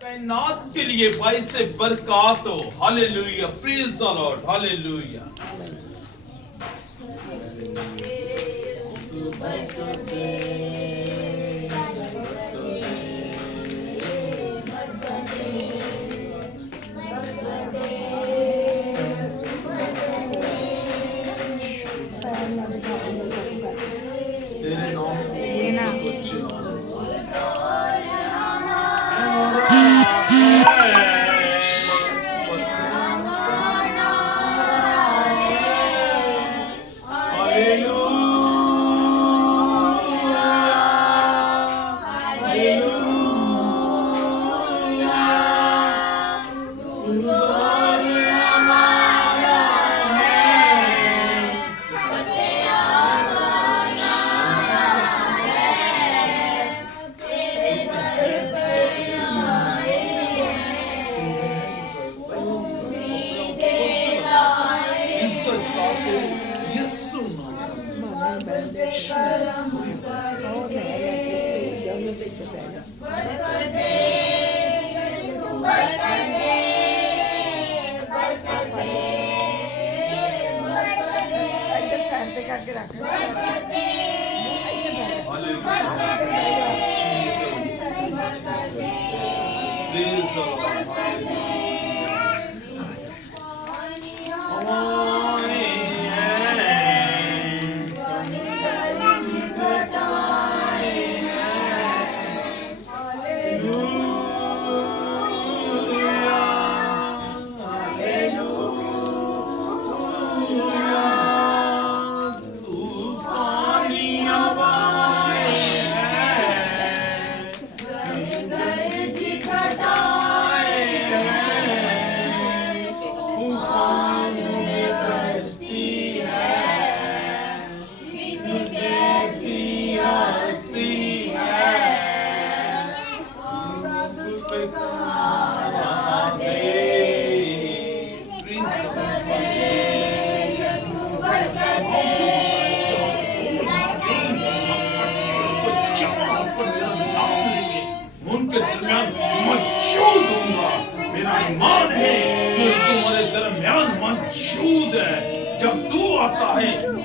کائنات کے لیے باعث برکات ہو. ہاللیلویا. پریز دی لارڈ. ہاللیلویا. تیرے نام کو چلاؤ.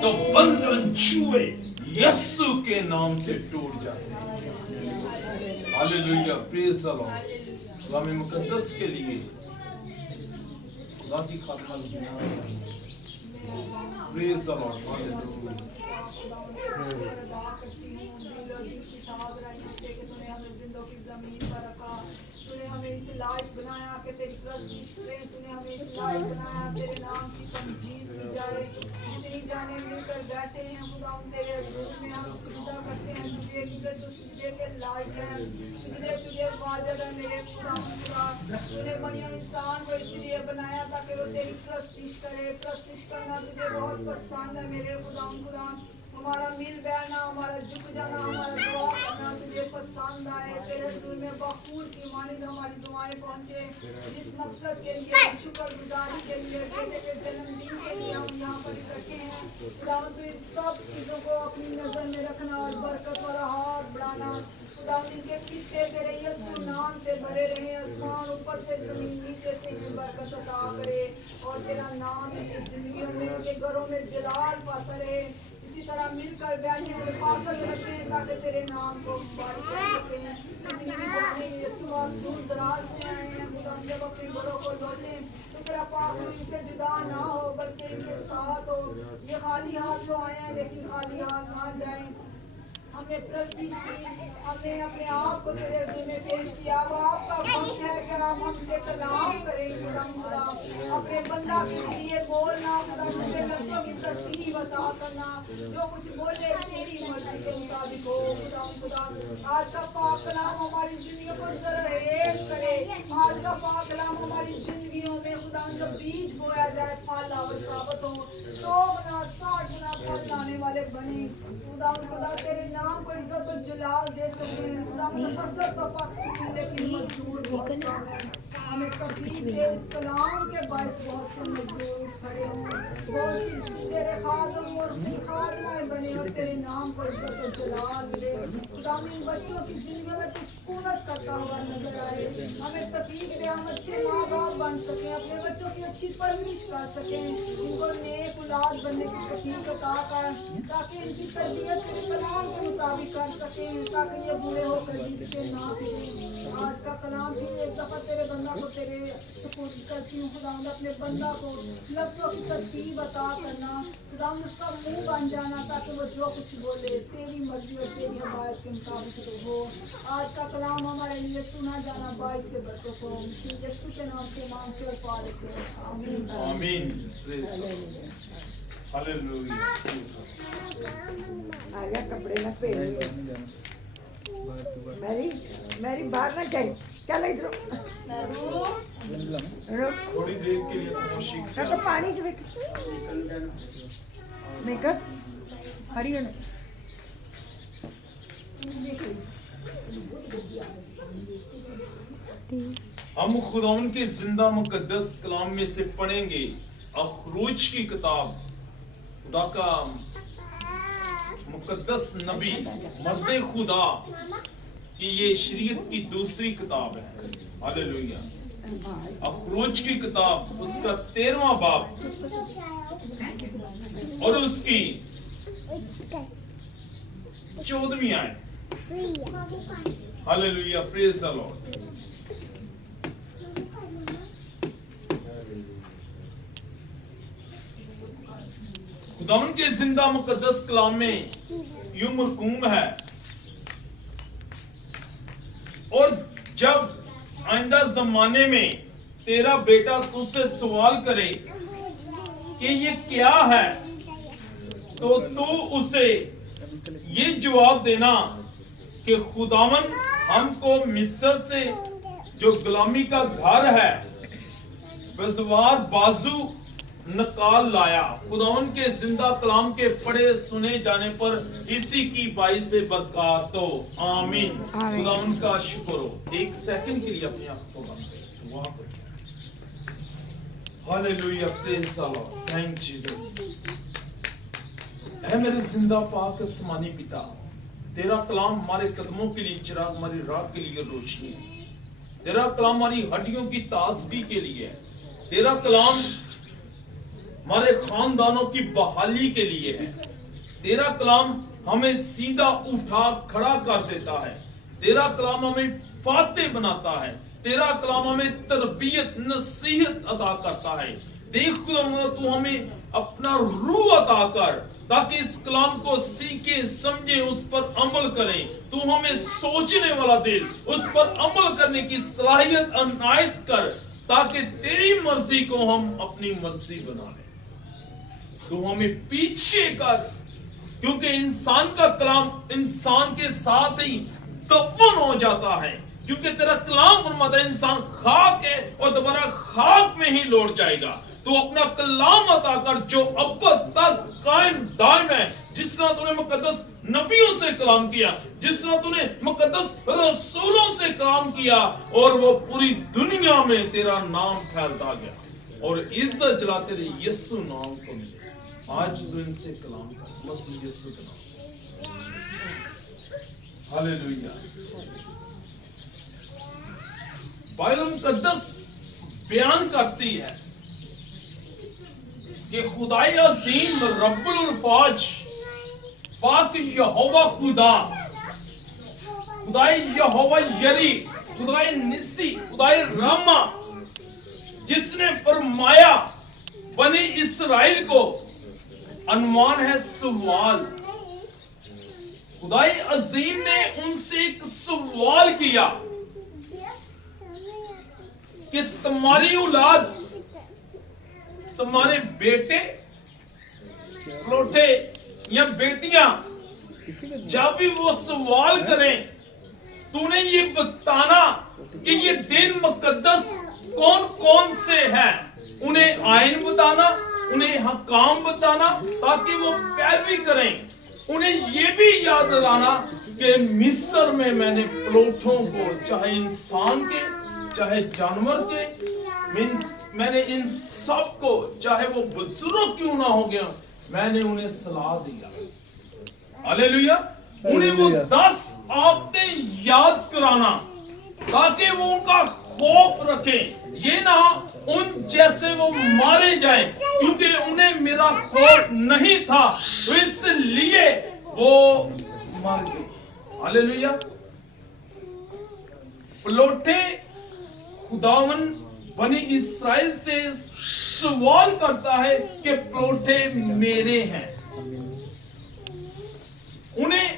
تو بندھن چھوئے یسو کے نام سے ٹوٹ جاتے ہیں. ہاللیلویا. پریز دی لارڈ. کلام مقدس کے لیے خدا کی خاطر پریز دی لارڈ. ہاللیلویا. تو نے ہمیں اس لائق بنایا کہ تیری پرستش کریں. تو نے ہمیں اس لائق بنایا تیرے نام کی تمجید کی جائے. جتنی جانے مل کر بیٹھے ہیں خدا ان تیرے حضور میں ہم سجدہ کرتے ہیں. تجھے جو سجدے کے لائق ہیں. سجدے تجھے واجب ہے میرے خدا. تو نے بنی انسان کو اس لیے بنایا تاکہ وہ تیری پرستش کرے. پرستش کرنا تجھے بہت پسند ہے میرے خدا. ہمارا مل بیٹھنا, ہمارا جھک جانا, ہمارا دعا کرنا تجھے پسند آئے. تیرے حضور میں بخور کی مانند ہماری دعائیں پہنچے. جس مقصد کے لیے, شکر گزاری کے لیے, بیٹے کے جنم دن کے لیے ہم یہاں پر اکٹھے ہیں. خدا تو ان سب چیزوں کو اپنی نظر میں رکھنا اور برکت والا ہاتھ بڑھانا. خدا ان کے خطے تیرے یسوع نام سے بھرے رہے. آسمان اوپر سے, زمین نیچے سے انہیں برکت عطا کرے اور تیرا نام ان کی زندگیوں میں, ان کے گھروں میں جلال پاتا رہے. اسی طرح مل کر بیٹھیں اور حفاظت رکھیں تاکہ تیرے نام کو مبارک کر سکیں. اتنی بھی جانے یسوع دور دراز سے آئے ہیں. خدا جب اپنے گھروں کو لوٹیں تو تیرا پاک روح ان سے جدا نہ ہو بلکہ ان کے ساتھ ہو. یہ خالی ہاتھ جو آئے ہیں لیکن خالی ہاتھ نہ جائیں. ہم نے پرستش کی, ہم نے اپنے آپ کو تیرے حضور میں پیش کیا. اب آپ کا وقت ہے کہ آپ ہم سے کلام کریں. خدا اپنے بندہ کے لیے بولنا, خدا سے لفظوں کی ترتیب عطا کرنا. جو کچھ بولے تیری مرضی کے مطابق ہو. خدا آج کا پاک کلام ہماری زندگیوں کو زرخیز کرے. آج کا پاک کلام ہماری زندگیوں میں خدا جو بیج بویا جائے پھل اور ثابت ہو. 100 گنا 60 گنا پھل لانے والے بنے. خدا تیرے نام کو عزت و جلال دے سکتے ہیں. خدا فصل تو پک چکی لیکن مزدور بہت کم ہے. ہمیں کفیل کے اس کلام کے باعث بہت سے مزدور کھڑے ہوں, بہت سی تیرے خادم اور خادمائیں بنے اور और तेरे नाम को इज्जत और जलाल मिले। खुदा इन बच्चों की जिंदगी में तू सुकूनत करता हुआ नजर आए। हमें तौफीक दे, हम अच्छे माँ बाप बन सकें, अपने बच्चों की अच्छी परवरिश कर सकें, इनको नेक औलाद बनने की तौफीक अता कर, ताकि इनकी तरबियत तेरे कलाम के मुताबिक कर सकें, ताकि ये बूढ़े होकर जिससे ना पिए। आज का कलाम भी एक दफा तेरे बंदा को तेरे सुपुर्द करती हूँ। खुदा अपने बंदा को लफ्ज़ों की तरतीब अता करना, खुदा उसका मुंह बन जाना, ताकि वो जो कुछ बोले तेरी मर्जी और तेरी हदायत के मुताबिक हो। आज का कलाम हमारे लिए सुना जाना बाइस से बरकत हो। यीशु के नाम से मांगते और पा लेते हैं, आमीन आमीन। हालेलुया। आया कपड़े ना पहन। मैरी बाहर ना जाए, चल इधर थोड़ी देर के लिए खामोशी तो पानी च वेख मेकअप खड़ी हो। हम खुदावन के जिंदा मुकद्दस कलाम में से पढ़ेंगे अखरूज की किताब। खुदा का मुकद्दस नबी मर्द खुदा कि ये शरीयत की दूसरी किताब है। हालेलुया। अखरूज की किताब उसका 13वां बाब और उसकी 14वीं आयत। Hallelujah, praise the Lord. खुदावन के जिंदा मुकद्दस कलाम में यूं मरकूम है, और जब आइंदा जमाने में तेरा बेटा तुझसे सवाल करे कि ये क्या है, तो तू उसे ये जवाब देना कि खुदावन हमको मिस्र से जो गुलामी का घर है बेज़वार बाजू निकाल लाया। खुदावन के जिंदा कलाम के पढ़े सुने जाने पर इसी की बाइस से बरकत हो, आमीन। खुदावन का शुक्र हो। एक सेकंड के लिए अपने आप को बंद करें, दुआ करें। Hallelujah, praise the Lord, thank Jesus. ऐ मेरे जिंदा पाक आसमानी पिता, तेरा कलाम हमारे कदमों के लिए चिराग, हमारी राह के लिए रोशनी है। तेरा कलाम हमारी हड्डियों की ताजगी के लिए है। तेरा कलाम हमारे खानदानों की बहाली के लिए है। तेरा कलाम हमें सीधा उठा खड़ा कर देता है। तेरा कलाम हमें फाते बनाता है। तेरा कलाम हमें तरबियत नसीहत अता करता है। देख खुदा, तू हमें अपना रूह अता कर, ताकि इस कलाम को सीखे समझे, उस पर अमल करें। तू हमें सोचने वाला दे, उस पर अमल करने की सलाहियत अनायत कर, ताकि तेरी मर्जी को हम अपनी मर्जी बना लें। तो हमें पीछे कर, क्योंकि इंसान का कलाम इंसान के साथ ही दफन हो जाता है, क्योंकि तेरा कलाम फरमाता है इंसान खाक है और दोबारा खाक में ही लौट जाएगा। तो अपना कलाम अता कर जो अब तक कायम दायम है। जिस तरह तूने मुकद्दस नबियों से कलाम किया, जिस तरह तूने मुकद्दस रसूलों से कलाम किया, और वो पूरी दुनिया में तेरा नाम फैलता गया और इज्जत जला तेरे यीशु नाम को मिले। आज तो इनसे कलाम कर मसीह यीशु के नाम। हालेलुया। बाइबल मुकद्दस बयान करती है कि खुदाई अजीम रब्बुल अल्फाज पाक यहोवा खुदा, खुदाई यहोवा यरी, खुदाई निसी, खुदाई रामा, जिसने फरमाया बनी इस्राएल को अनुमान है सवाल। खुदाई अजीम ने उनसे एक सवाल किया कि तुम्हारी औलाद, तुम्हारे बेटे लोटे या बेटियां, जब भी वो सवाल करें, तूने ये बताना कि ये दिन मुकद्दस कौन कौन से हैं। उन्हें आयन बताना, उन्हें हकाम बताना, ताकि वो पैरवी करें। उन्हें ये भी याद दिलाना कि मिस्र में मैंने प्लोटों को, चाहे इंसान के चाहे जानवर के, मैंने इन सब को, चाहे वो बुजुर्ग क्यों ना हो गया, मैंने उन्हें सलाह दिया। हालेलुया। उन्हें वो 10 आदतें याद कराना ताकि वो उनका खौफ रखें, ये ना उन जैसे वो मारे जाए, क्योंकि उन्हें मेरा खौफ नहीं था, तो इसलिए वो मर गए। हालेलुया। प्लोटे खुदावन बनी इस्राएल से सवाल करता है कि प्लोटे मेरे हैं। उन्हें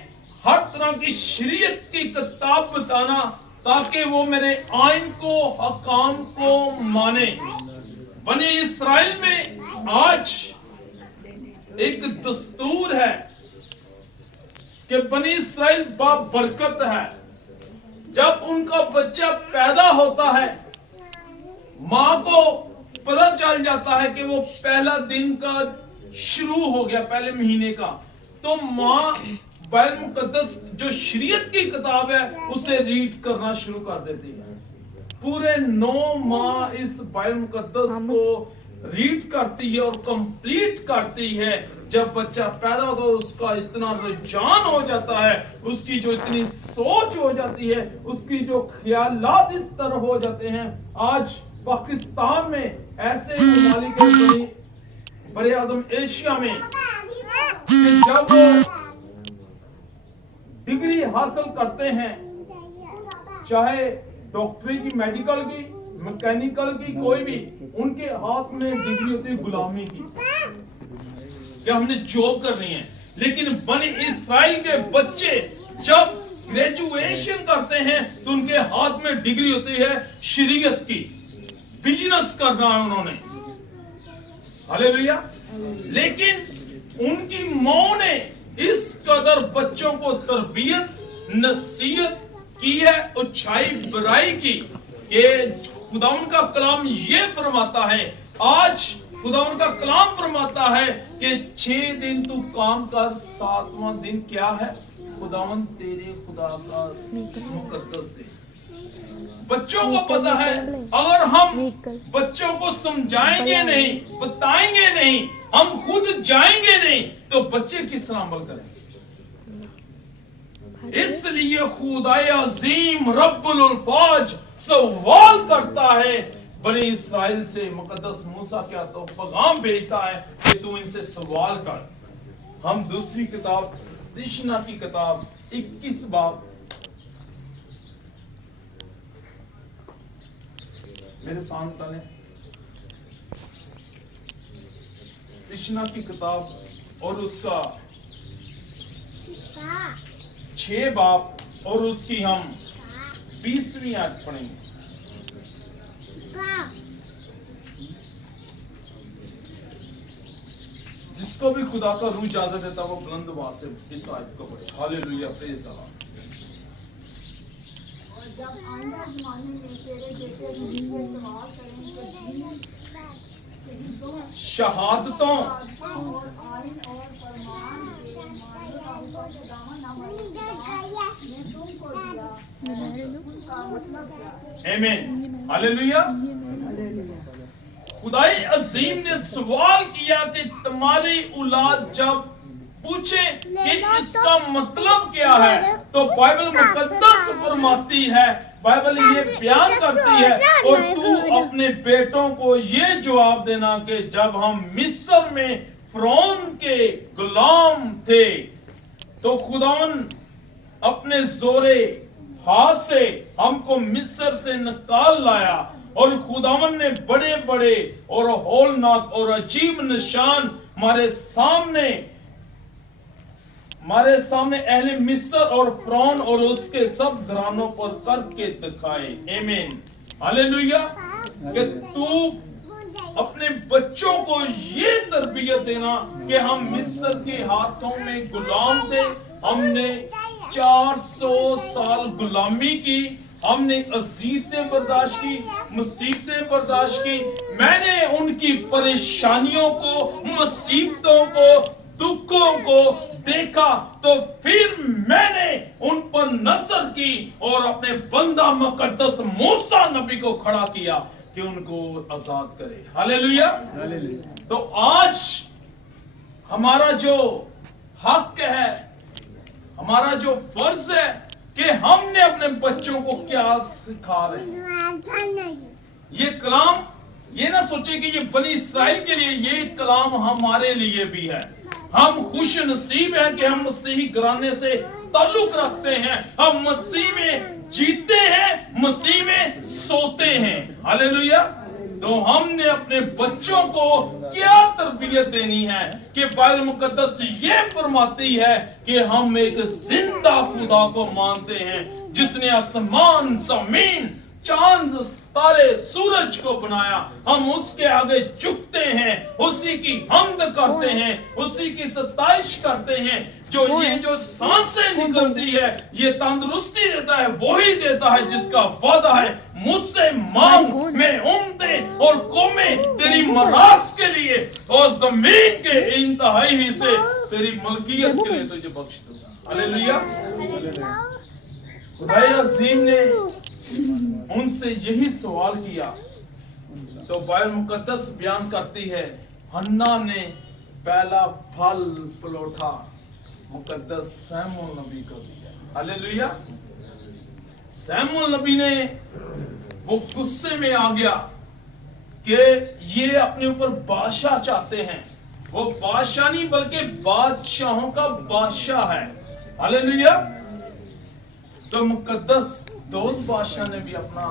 हर तरह की शरीयत की किताब बताना ताकि वो मेरे आइन को, हकाम को माने। बनी इस्राएल में आज एक दस्तूर है कि बनी इस्राएल बाबरकत है। जब उनका बच्चा पैदा होता है, माँ को पता चल जाता है कि वो पहला दिन का शुरू हो गया, पहले महीने का, तो माँ बाइबल मुकद्दस जो शरीयत की किताब है उसे रीड करना शुरू कर देती है। पूरे 9 माह इस बाइबल मुकद्दस को रीड करती है और कंप्लीट करती है। जब बच्चा पैदा होता है उसका इतना रुझान हो जाता है, उसकी जो इतनी सोच हो जाती है, उसकी जो ख्यालात इस तरह हो जाते हैं। आज पाकिस्तान में ऐसे ममालिक बड़े आज़म एशिया में कि जब वो डिग्री हासिल करते हैं, चाहे डॉक्टरी की, मेडिकल की, मैकेनिकल की, कोई भी, उनके हाथ में डिग्री होती है गुलामी की, कि हमने जॉब करनी है। लेकिन बनी इस्राएल के बच्चे जब ग्रेजुएशन करते हैं तो उनके हाथ में डिग्री होती है शरीयत की। बिजनेस करना है उन्होंने, हालेलुया। लेकिन उनकी माँ ने इस कदर बच्चों को तरबियत, नसीहत की है, अच्छाई बुराई की, कि खुदावन का कलाम ये फरमाता है, आज खुदावन का कलाम फरमाता है कि 6 दिन तू काम कर, 7वां दिन क्या है? खुदावन तेरे खुदा का मुकद्दस दिन। बच्चों को पता है, अगर हम बच्चों को समझाएंगे नहीं, बताएंगे नहीं, हम खुद जाएंगे नहीं, तो बच्चे किस तरह अमल करेंगे? इसलिए खुदाए अजीम रब्बुल अल्फाज सवाल करता है बनी इस्राएल से। मुकद्दस मूसा क्या तो पैगाम भेजता है कि तू इनसे सवाल कर। हम दूसरी किताब तिशना की किताब 21 बाब, मेरे सामने डालें, तिशना की किताब और उसका 6 बाब और उसकी हम 20वीं आयत पढ़ेंगे। जिसको भी खुदा का रूह इजाजत देता वो बुलंद आवाज से इस आयत को पढ़े। Hallelujah, praise the Lord. जब आइंदा ज़माने में तेरे बेटे मुझसे सवाल करेंगे, शहादतों और आइन और फरमान के मानने का हुक्म दामन ने तुमको दिया, उनका मतलब क्या? आमीन, हालेलुया। खुदाई अजीम ने सवाल किया कि तुम्हारी औलाद जब पूछे कि इसका मतलब क्या है, तो बाइबल मुकद्दस फरमाती है, बाइबल ये बयान करती है, और तू अपने बेटों को ये जवाब देना कि जब हम मिस्र में फिरौन के गुलाम थे तो खुदावन अपने जोरे हाथ से हमको मिस्र से निकाल लाया, और खुदावन ने बड़े बड़े और होलनाक और अजीब निशान हमारे सामने अहले मिस्र और फिरौन और उसके सब घरानों पर करके दिखाए। आमीन, हालेलुया। कि तू अपने बच्चों को ये तरबियत देना कि हम मिस्र के हाथों में गुलाम थे, हमने 400 साल गुलामी की, हमने अज़ीज़ें बर्दाश्त की, मुसीबतें बर्दाश्त की। मैंने उनकी परेशानियों को, मुसीबतों को, दुखों को देखा, तो फिर मैंने उन पर नजर की और अपने बंदा मुकद्दस मूसा नबी को खड़ा किया कि उनको आजाद करे। हालेलुया। तो आज हमारा जो हक है हमारा जो फर्ज है कि हमने अपने बच्चों को क्या सिखा रहे हैं। ये कलाम ये ना सोचे कि ये बनी इस्राएल के लिए, ये कलाम हमारे लिए भी है। हम खुश नसीब हैं कि हम मसीही घराने से ताल्लुक रखते हैं, हम मसीह में जीते हैं, मसीह में सोते हैं। हालेलुया। तो हमने अपने बच्चों को क्या तरबियत देनी है कि बाइबल मुकद्दस ये फरमाती है कि हम एक जिंदा खुदा को मानते हैं जिसने आसमान, जमीन, चांद, तारे, सूरज को बनाया। हम उसके आगे झुकते हैं, उसी की हम्द करते हैं, उसी की सताइश करते हैं। जो सांसें निकलती है ये तंदुरुस्ती देता है, वही देता है जिसका वादा है, मुझसे मांग मैं उम्मतें और कौमें तेरी मरास के लिए और जमीन के इंतहाई हिस्से तेरी मलकियत के लिए तुझे बख्श दूंगा। हालेलुया। खुदाए अज़ीम ने उनसे यही सवाल किया तो बाइबल मुकद्दस बयान करती है हन्ना ने पहला फल पलौठा मुकद्दस सैमुअल नबी को दिया। हालेलुया। सैमुअल नबी ने वो गुस्से में आ गया कि ये अपने ऊपर बादशाह चाहते हैं। वो बादशाह नहीं बल्कि बादशाहों का बादशाह है। हालेलुया। तो मुकद्दस दाऊद बादशाह ने भी अपना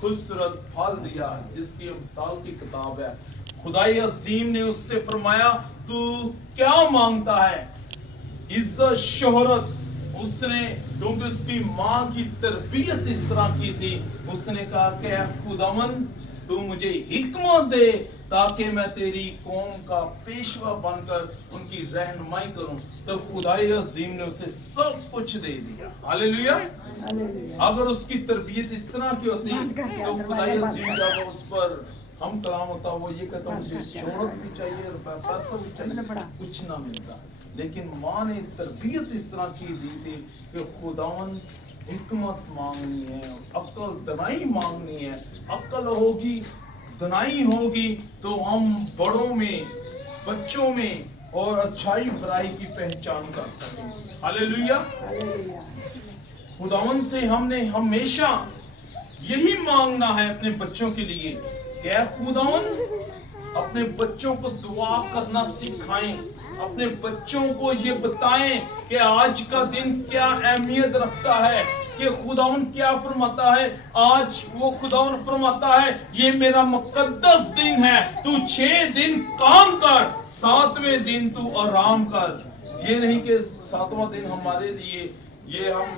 खूबसूरत फल दिया जिसकी अमसाल की किताब है। खुदाई अजीम ने उससे फरमाया तू क्या मांगता है? इज्जत, शोहरत। उसने क्योंकि उसकी माँ की तरबियत इस तरह की थी, उसने कहा कि खुदावन तू मुझे हिकमत दे ताकि मैं तेरी कौम का पेशवा बनकर उनकी रहनुमाई करूं। तो खुदाई अजीम ने उसे सब कुछ दे दिया। हालेलुया। अगर उसकी तरबियत इस तरह की होती तो खुदाई अजीम जब उस पर हम कलाम होता वो ये कहता मुझे शोहरत भी चाहिए, पैसा भी चाहिए, कुछ ना मिलता। लेकिन माँ ने तरबियत इस तरह की दी थी कि खुदावन हिकमत मांगनी है, अक्ल दनाई मांगनी है। अक्ल होगी, दनाई होगी तो हम बड़ों में, बच्चों में और अच्छाई बुराई की पहचान कर सकें। हालेलुया। खुदावन से हमने हमेशा यही मांगना है अपने बच्चों के लिए। क्या खुदावन अपने बच्चों को दुआ करना सिखाएं, अपने बच्चों को ये बताएं कि आज का दिन क्या अहमियत रखता है, कि खुदावन क्या फरमाता है। आज वो खुदावन फरमाता है ये मेरा मुकद्दस दिन है, तू 6 दिन काम कर, 7वें दिन तू आराम कर। ये नहीं कि 7वां दिन हमारे लिए ये हम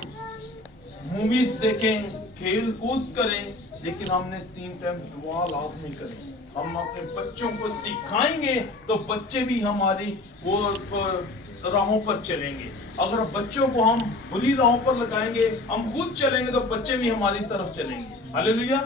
मूवीज देखें, खेल कूद करें, लेकिन हमने 3 टाइम दुआ लाजमी करें। हम अपने बच्चों को सिखाएंगे तो बच्चे भी हमारी वो राहों पर चलेंगे। अगर बच्चों को हम बुरी राहों पर लगाएंगे, हम खुद चलेंगे तो बच्चे भी हमारी तरफ चलेंगे। हालेलुया।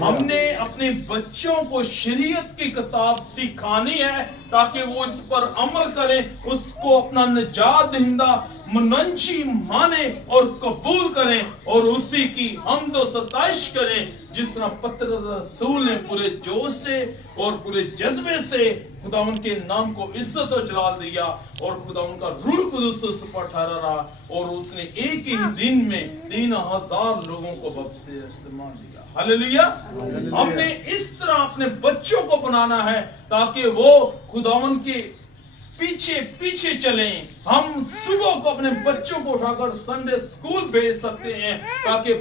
हमने अपने बच्चों को शरीयत की किताब सिखानी है ताकि वो इस पर अमल करें, उसको अपना निजात दहिंदा मुनंशी माने और कबूल करें और उसी की हम्द और सताइश करें। जिस तरह पतरस रसूल ने पूरे जोश से और पूरे जज्बे से खुदावन के नाम को इज्जत और जलाल दिया और खुदावन का रूह कुदूस उस पर ठहरा रहा और उसने एक ही दिन में 3000 लोगों को बपतिस्मा दिया। हालेलुया। हमने इस तरह अपने बच्चों को बनाना है ताकि वो खुदावन के पीछे पीछे चलें। हम सुबह को अपने बच्चों को उठाकर संडे स्कूल भेज सकते हैं ताकि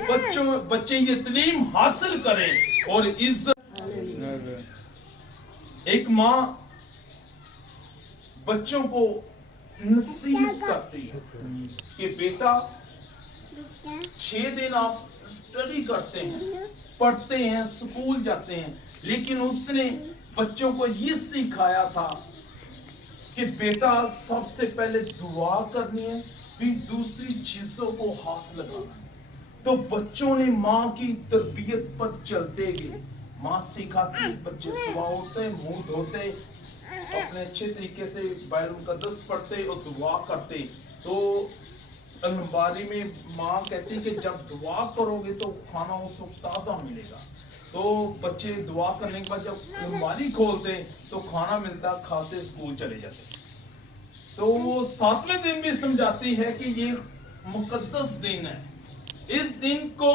बच्चे ये तालीम हासिल करें और इज्जत। एक माँ बच्चों को नसीहत करती है कि बेटा 6 दिन आप स्टडी करते हैं, पढ़ते हैं, स्कूल जाते हैं, लेकिन उसने बच्चों को ये सिखाया था कि बेटा सबसे पहले दुआ करनी है, फिर दूसरी चीजों को हाथ लगाना है। तो बच्चों ने माँ की तरबियत पर चलते गए। माँ सिखाती, बच्चे सुबह उठते, मुंह धोते, अपने अच्छे तरीके से बाइबल मुकद्दस पढ़ते और दुआ करते। तो अलमारी में माँ कहती कि जब दुआ करोगे तो खाना उस वक्त ताज़ा मिलेगा। तो बच्चे दुआ करने के बाद जब अलमारी खोलते तो खाना मिलता, खाते, स्कूल चले जाते। तो वो 7वें दिन भी समझाती है कि ये मुकद्दस दिन है। इस दिन को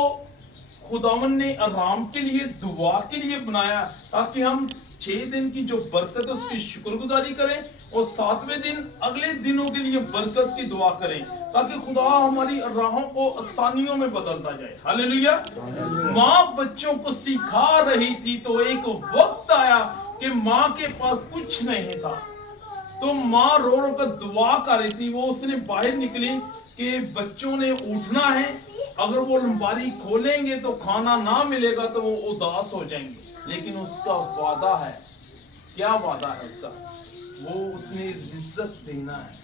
खुदावन ने आराम के लिए, दुआ के लिए बनाया, ताकि हम 6 दिन की जो बरकत है उसकी शुक्रगुजारी करें और 7वें दिन अगले दिनों के लिए बरकत की दुआ करें, ताकि खुदा हमारी राहों को आसानियों में बदलता जाए। हालेलुया। माँ बच्चों को सिखा रही थी, तो एक वक्त आया कि माँ के पास कुछ नहीं था, तो माँ रो रो कर दुआ कर रही थी। वो उसने बाहर निकली कि बच्चों ने उठना है, अगर वो अलमारी खोलेंगे तो खाना ना मिलेगा तो वो उदास हो जाएंगे। लेकिन उसका वादा है, क्या वादा है उसका? वो उसने रिज़्क़ देना है,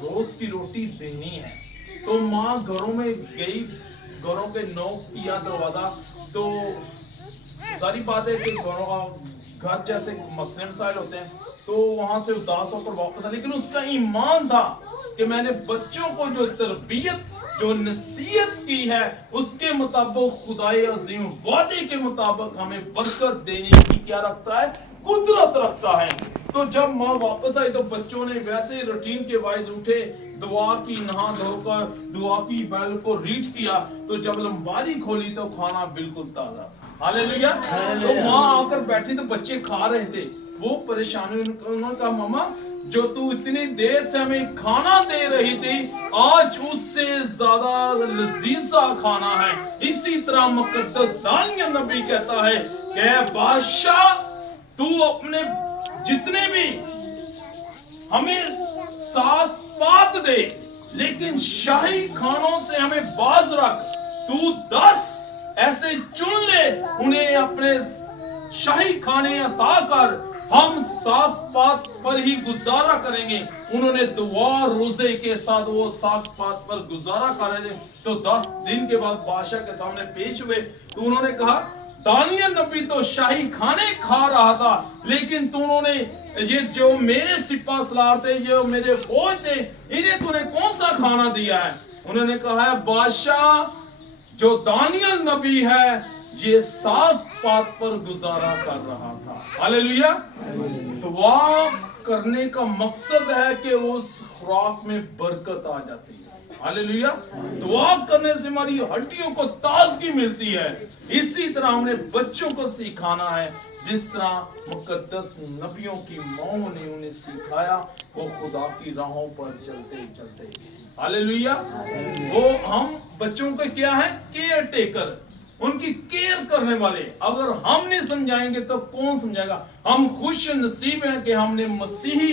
रोज की रोटी देनी है। तो माँ घरों में गई, घरों पे नॉक किया दरवाजा, तो सारी बात है कि घर जैसे मसले मसाइल होते हैं, तो वहां से उदास होकर वापस आ, लेकिन उसका ईमान था कि मैंने बच्चों को जो तरबियत, जो नसीहत की है, उसके मुताबिक खुदाए अजीम वादे के मुताबिक हमें बरकत देने की क्या रखता है? कुदरत रखता है। तो जब माँ वापस आई तो बच्चों ने वैसे रूटीन के वाइज उठे, दुआ की, नहा धोकर दुआ की, बाइबल को रीड किया, तो जब अलमारी खोली तो खाना बिल्कुल ताजा। हालेलुया। तो माँ आकर बैठी तो बच्चे खा रहे थे, वो परेशानी, उन्होंने कहा मम्मा जो तू इतनी देर से हमें खाना दे रही थी, आज उससे ज्यादा लजीजा खाना है। इसी तरह मुकद्दस दानियल नबी कहता है कि बादशाह तू अपने जितने भी हमें 7 पात दे, लेकिन शाही खानों से हमें बाज रख। तू 10 ऐसे चुन ले, उन्हें अपने शाही खाने अता कर, हम 7 पात पर ही गुजारा करेंगे। उन्होंने दुआ रोजे के साथ वो 7 पात पर गुजारा कर रहे थे। तो 10 दिन के बाद बादशाह के सामने पेश हुए, तो उन्होंने कहा दानियल नबी तो शाही खाने खा रहा था, लेकिन तूने ये जो मेरे सिपा सलार थे, ये मेरे फौज थे, इन्हें तूने कौन सा खाना दिया है? उन्होंने कहा है बादशाह जो दानियल नबी है ये 7 पात पर गुजारा कर रहा था। हालेलुया। दुआ करने का मकसद है कि उस खुराक में बरकत आ जाती है। हालेलुया। दुआ करने से हमारी हड्डियों को ताजगी मिलती है। इसी तरह हमने बच्चों को सिखाना है, जिस तरह मुकद्दस नबियों की माओं ने उन्हें सिखाया, वो खुदा की राहों पर चलते चलते। हालेलुया। वो हम बच्चों का क्या है? केयर टेकर, उनकी केयर करने वाले। अगर हम नहीं समझाएंगे तो कौन समझाएगा? हम खुश नसीब हैं कि हमने मसीही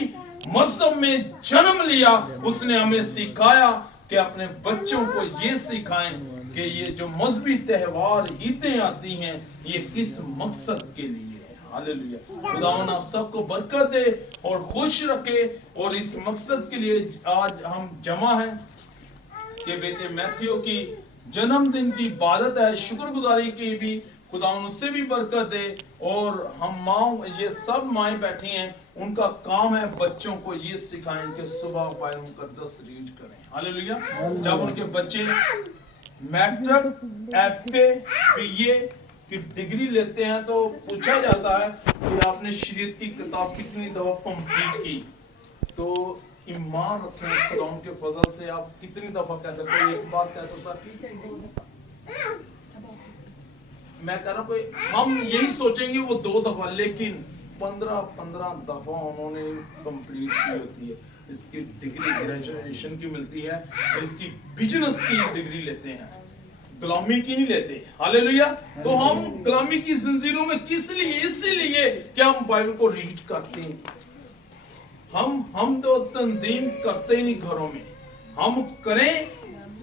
मजहब में जन्म लिया। उसने हमें सिखाया कि अपने बच्चों को ये सिखाएं कि ये जो मजहबी त्योहार, ईदें आती हैं, ये किस मकसद के लिए है। हालेलुया। खुदावन आप सबको बरकत दे और खुश रखे। और इस मकसद के लिए आज हम जमा हैं कि बेटे मैथ्यू की जन्मदिन की इबादत है, शुक्रगुजारी की भी खुदा उससे भी बरकत दे। और हम माँ, ये सब माएँ बैठी हैं, उनका काम है बच्चों को ये सिखाएं कि सुबह बाइबल मुकद्दस रीड करें। हालेलुया। जब उनके बच्चे मैट्रिक, एफए, बीए की डिग्री लेते हैं तो पूछा जाता है कि आपने शरीयत की किताब कितनी दफा कंप्लीट की? तो ईमान रखें, खुदा के फजल से आप कितनी दफा कह सकते हो? एक बार कह सकता, मैं कह रहा कोई, हम यही सोचेंगे वो 2 दफा, लेकिन 15 दफा उन्होंने कंप्लीट की होती है। इसकी डिग्री ग्रेजुएशन की मिलती है, इसकी बिजनेस की डिग्री लेते हैं, गुलामी की नहीं लेते। हालेलुया। तो हम गुलामी की जंजीरों में किस लिए? इसीलिए कि हम बाइबल को रीड करते हैं। हम तो तंजीम करते ही नहीं घरों में, हम करें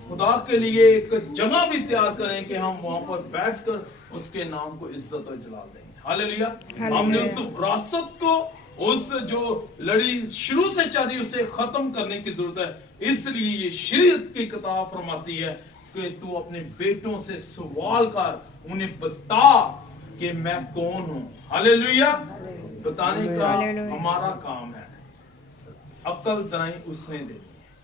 खुदा के लिए एक जगह भी तैयार करें कि हम वहां पर बैठकर उसके नाम को इज्जत और जलाल देंगे। हालेलुया। हमने उस विरासत को, उस जो लड़ी शुरू से चल रही, उसे खत्म करने की जरूरत है। इसलिए ये शरीयत की किताब फरमाती है कि तू अपने बेटों से सवाल कर, उन्हें बता कि मैं कौन हूं। हालेलुया। बताने का हमारा काम है, अक्ल दनाई उसने दे।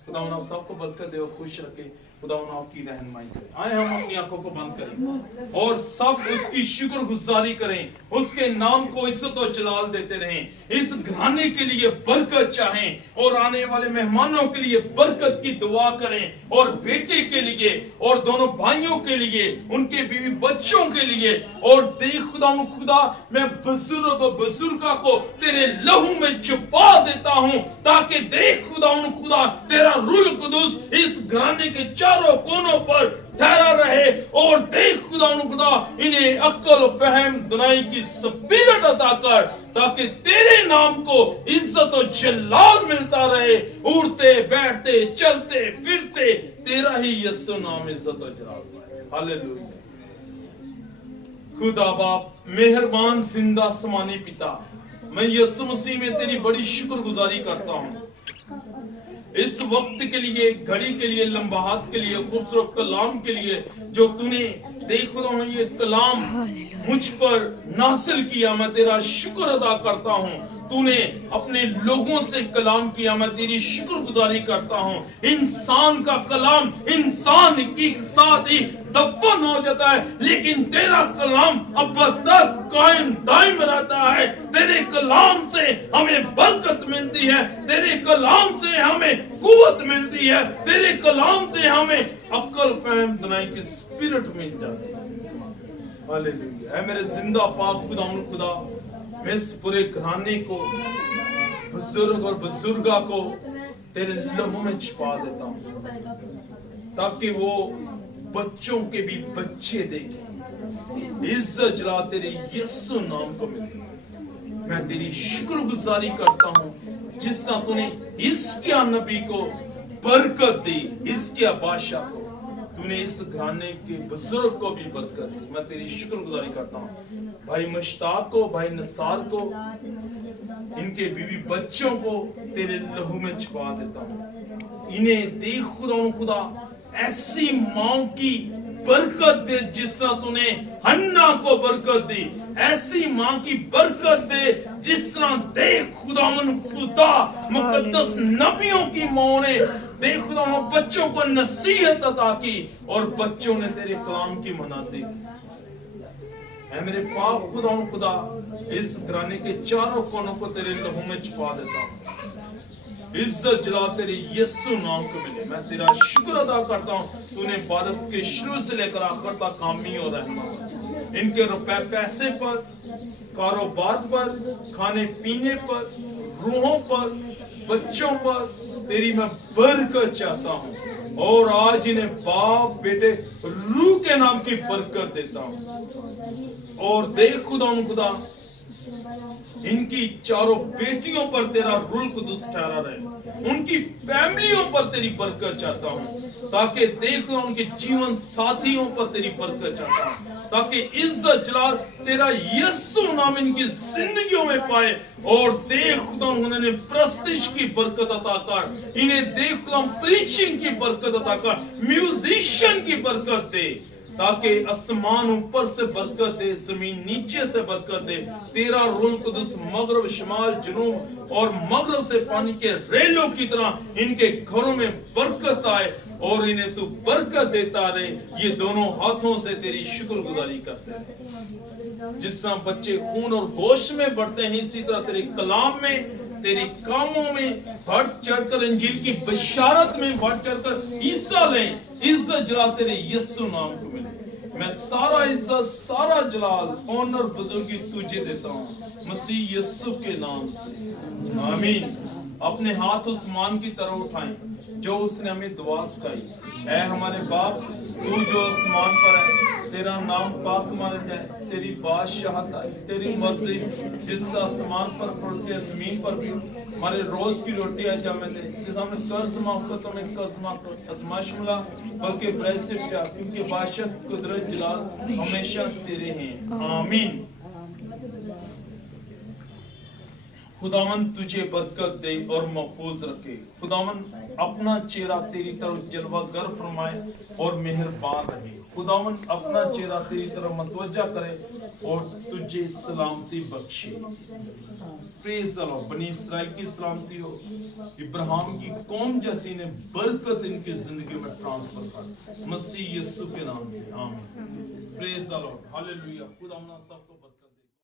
खुदा आप सबको बरकत दे और खुश रखे। खुदावन आपकी रहनुमाई करें। आए हम अपनी आंखों को बंद करें और सब उसकी शुक्रगुजारी करें, उसके नाम को इज्जत और जलाल देते रहें, इस घराने के लिए बरकत चाहें और आने वाले मेहमानों के लिए बरकत की दुआ करें और बेटे के लिए और दोनों भाइयों के लिए, उनके बीवी बच्चों के लिए। और देख खुदा मैं बुजुर्गा को तेरे लहू में छुपा देता हूं, ताकि देख खुदा तेरा रूह कुदूस इस घराने के चारों कोनों पर ठहरा रहे। और देख खुदा इन्हें अक्ल फहम दुनाई की स्पिरिट अता कर, ताकि तेरे नाम को इज्जत और जलाल मिलता रहे। उड़ते बैठते चलते फिरते तेरा ही यीशु नाम इज्जत और जलाल पाए। हालेलुया। खुदा बाप मेहरबान जिंदा आसमानी पिता, मैं यीशु मसीह में तेरी बड़ी शुक्रगुजारी करता हूँ इस वक्त के लिए, घड़ी के लिए, लम्बाहात के लिए, खूबसूरत कलाम के लिए जो तूने देख रहा हूँ ये कलाम मुझ पर नासिल किया। मैं तेरा शुक्र अदा करता हूँ। तूने अपने लोगों से कलाम किया, मैं तेरी शुक्रगुजारी करता हूँ। इंसान का कलाम इंसान के साथ ही दफन हो जाता है, लेकिन तेरा कलाम अब तक कायम दायम रहता है। तेरे कलाम से हमें बरकत मिलती है, तेरे कलाम से हमें कुव्वत मिलती है, तेरे कलाम से हमें अक्ल फहम दुनाई की स्पिरिट मिल जाती है। हालेलुया। ऐ मेरे जिंदा पाक खुदा, मैं इस पूरे घराने को, बुजुर्ग और बुजुर्गा को तेरे लहू में छिपा देता हूँ, ताकि वो बच्चों के भी बच्चे देखें, इज्जत जला तेरे यीशु नाम को मिले। मैं तेरी शुक्रगुजारी करता हूँ जिस तरह तूने इसके नबी को बरकत दी, इसके बादशाह को तूने इस घराने के बुजुर्ग को भी बरकत दी। मैं तेरी शुक्रगुजारी करता हूँ भाई मुश्ताक को, भाई नसार को, इनके बीवी बच्चों को तेरे लहू में छिपा देता हूँ। इन्हें देख खुदा ऐसी मां की बरकत दे जिस तरह तूने हन्ना को बरकत दी, ऐसी मां की बरकत दे जिस तरह देख खुदा मुकद्दस नबियों की मां ने देख खुदा बच्चों को नसीहत अता की और बच्चों ने तेरे कलाम की मनाती की। ऐ मेरे पाक खुदा इस घराने के चारों कोनों को तेरे लहू में छुपा देता हूँ। इज्जत जला तेरे यीशु नाम को मिले। मैं तेरा शुक्र अदा करता हूँ, तूने भारत के शुरू से लेकर आखिर तक कामी और रहना। इनके रुपए पैसे पर, कारोबार पर, खाने पीने पर, रूहों पर, बच्चों पर तेरी मैं बरकत चाहता हूँ। और आज इन्हें बाप बेटे रूह के नाम की बरकत देता हूँ। और देख खुदा इनकी चारों बेटियों पर तेरा रूह कुदूस ठहरा रहे, उनकी फैमिलियों पर तेरी बरकत चाहता हूँ, ताकि देख उनके जीवन साथियों पर तेरी बरकत चाहता हूँ, ताकि इज्जत जलाल तेरा यीशु नाम इनकी जिंदगियों में पाए। और देख खुदा उन्होंने प्रस्तिश की बरकत अता कर, इन्हें देख खुदा प्रीचिंग की बरकत अता कर, म्यूजिशियन की बरकत दे, ताकि आसमान ऊपर से बरकत दे, जमीन नीचे से बरकत दे। तेरा रूह कुदूस मगरब शमाल जनूब और मगरब से पानी के रेलों की तरह इनके घरों में बरकत आए और इन्हें तू बरकत देता रहे। ये दोनों हाथों से तेरी शुक्रगुजारी करते हैं। जिस तरह बच्चे खून और गोश्त में बढ़ते हैं, इसी तरह तेरे कलाम में, तेरे कामों में बढ़ चढ़कर, इंजील की बशारत में बढ़ चढ़कर हिस्सा लें। इज्जत जला तेरे यीशु नाम को मिले। मैं सारा इज्जत, सारा जलाल, ऑनर, बुजुर्गी तुझे देता हूँ मसीह यीशु के नाम से, आमीन। अपने हाथ उस मान की तरफ उठाएं जो उसने हमें दुआ सिखाई। ऐ हमारे बाप, तू जो आसमान पर है, तेरा नाम पाक माना जाए, तेरी बादशाहत आए, तेरी मर्जी जिस आसमान पर पड़ती है जमीन पर भी। हमारे रोज की रोटी आज हमें दे, जिस हमें कर्ज माफ कर तो हमें कर्ज माफ कर, सतमाश मिला बल्कि ब्लेस्ड जा, क्योंकि बादशाह कुदरत जलाल हमेशा तेरे हैं, आमीन। खुदावन तुझे बरकत दे और महफूज रखे। खुदावन अपना चेहरा तेरी तरफ जलवागर फरमाए और मेहरबान रहे। खुदावन अपना चेहरा तेरी तरफ मतवज्जा करे اور تجھے سلامتی بخشے. پریز the Lord. بنی اسرائیل کی سلامتی ہو, ابراہیم کی قوم جیسی نے برکت ان کی زندگی میں ٹرانسفر کر, مسیح یسوع کے نام سے, آمین. پریز the Lord. ہاللیلویہ. خدا ہم سب کو